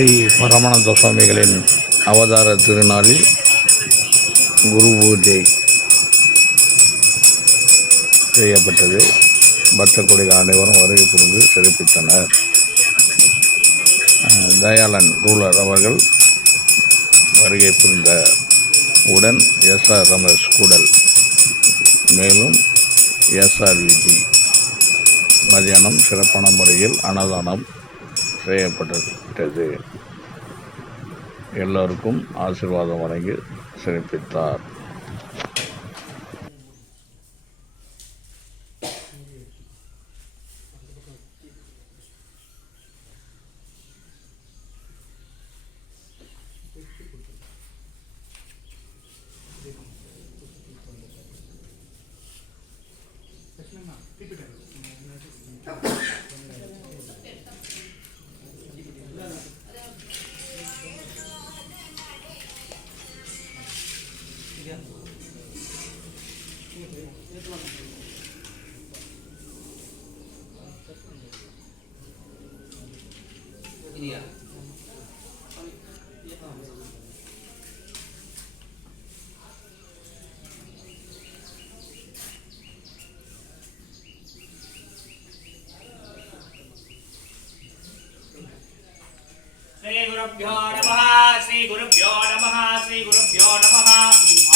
ஸ்ரீ பரமானந்த சுவாமிகளின் அவதார திருநாளில் குரு பூஜை செய்யப்பட்டது. பக்த கொடிகள் அனைவரும் வருகை புரிந்து சிறப்பித்தனர். தயாளன் ரூலர் அவர்கள் வருகை புரிந்த உடன் எஸ்ஆர் ரமேஷ் கூடல் மேலும் எஸ்ஆர்விஜி மதியானம் சிறப்பான முறையில் அன்னதானம் செய்யப்பட்டது எல்லோருக்கும் ஆசிர்வாதம் வழங்கி சிறப்பித்தார். ini ya श्री गुरुभ्यो नमः श्री गुरुभ्यो नमः श्री गुरुभ्यो नमः।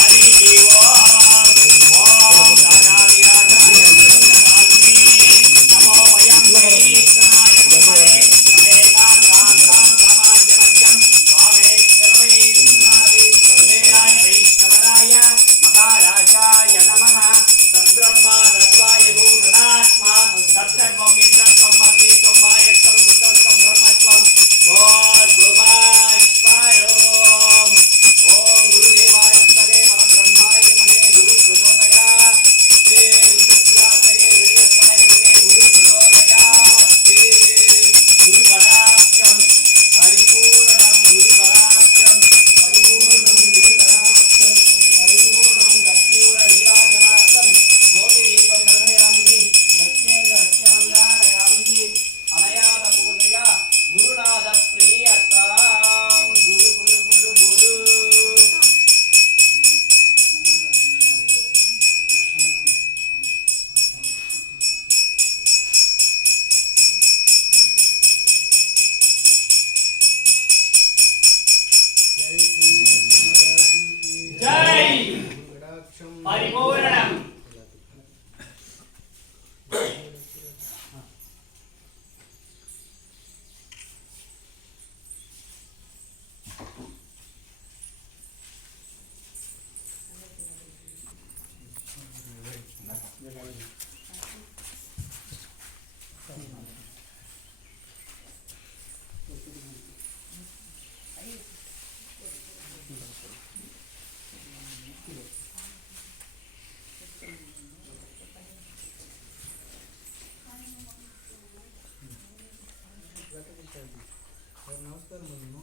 ಕರ್ತರನ್ನು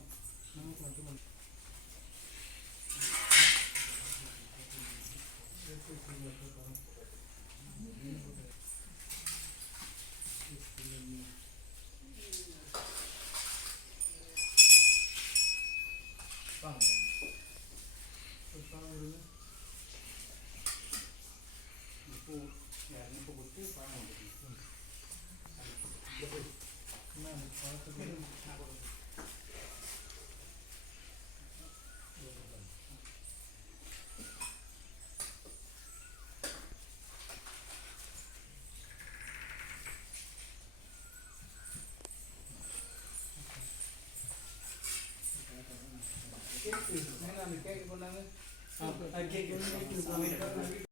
ನಮ್ಮಕಂಟು ఉప్పు ఉప్పు కొట్టి పానం ఉంటుంది கேக் கொண்டாங்க கேக்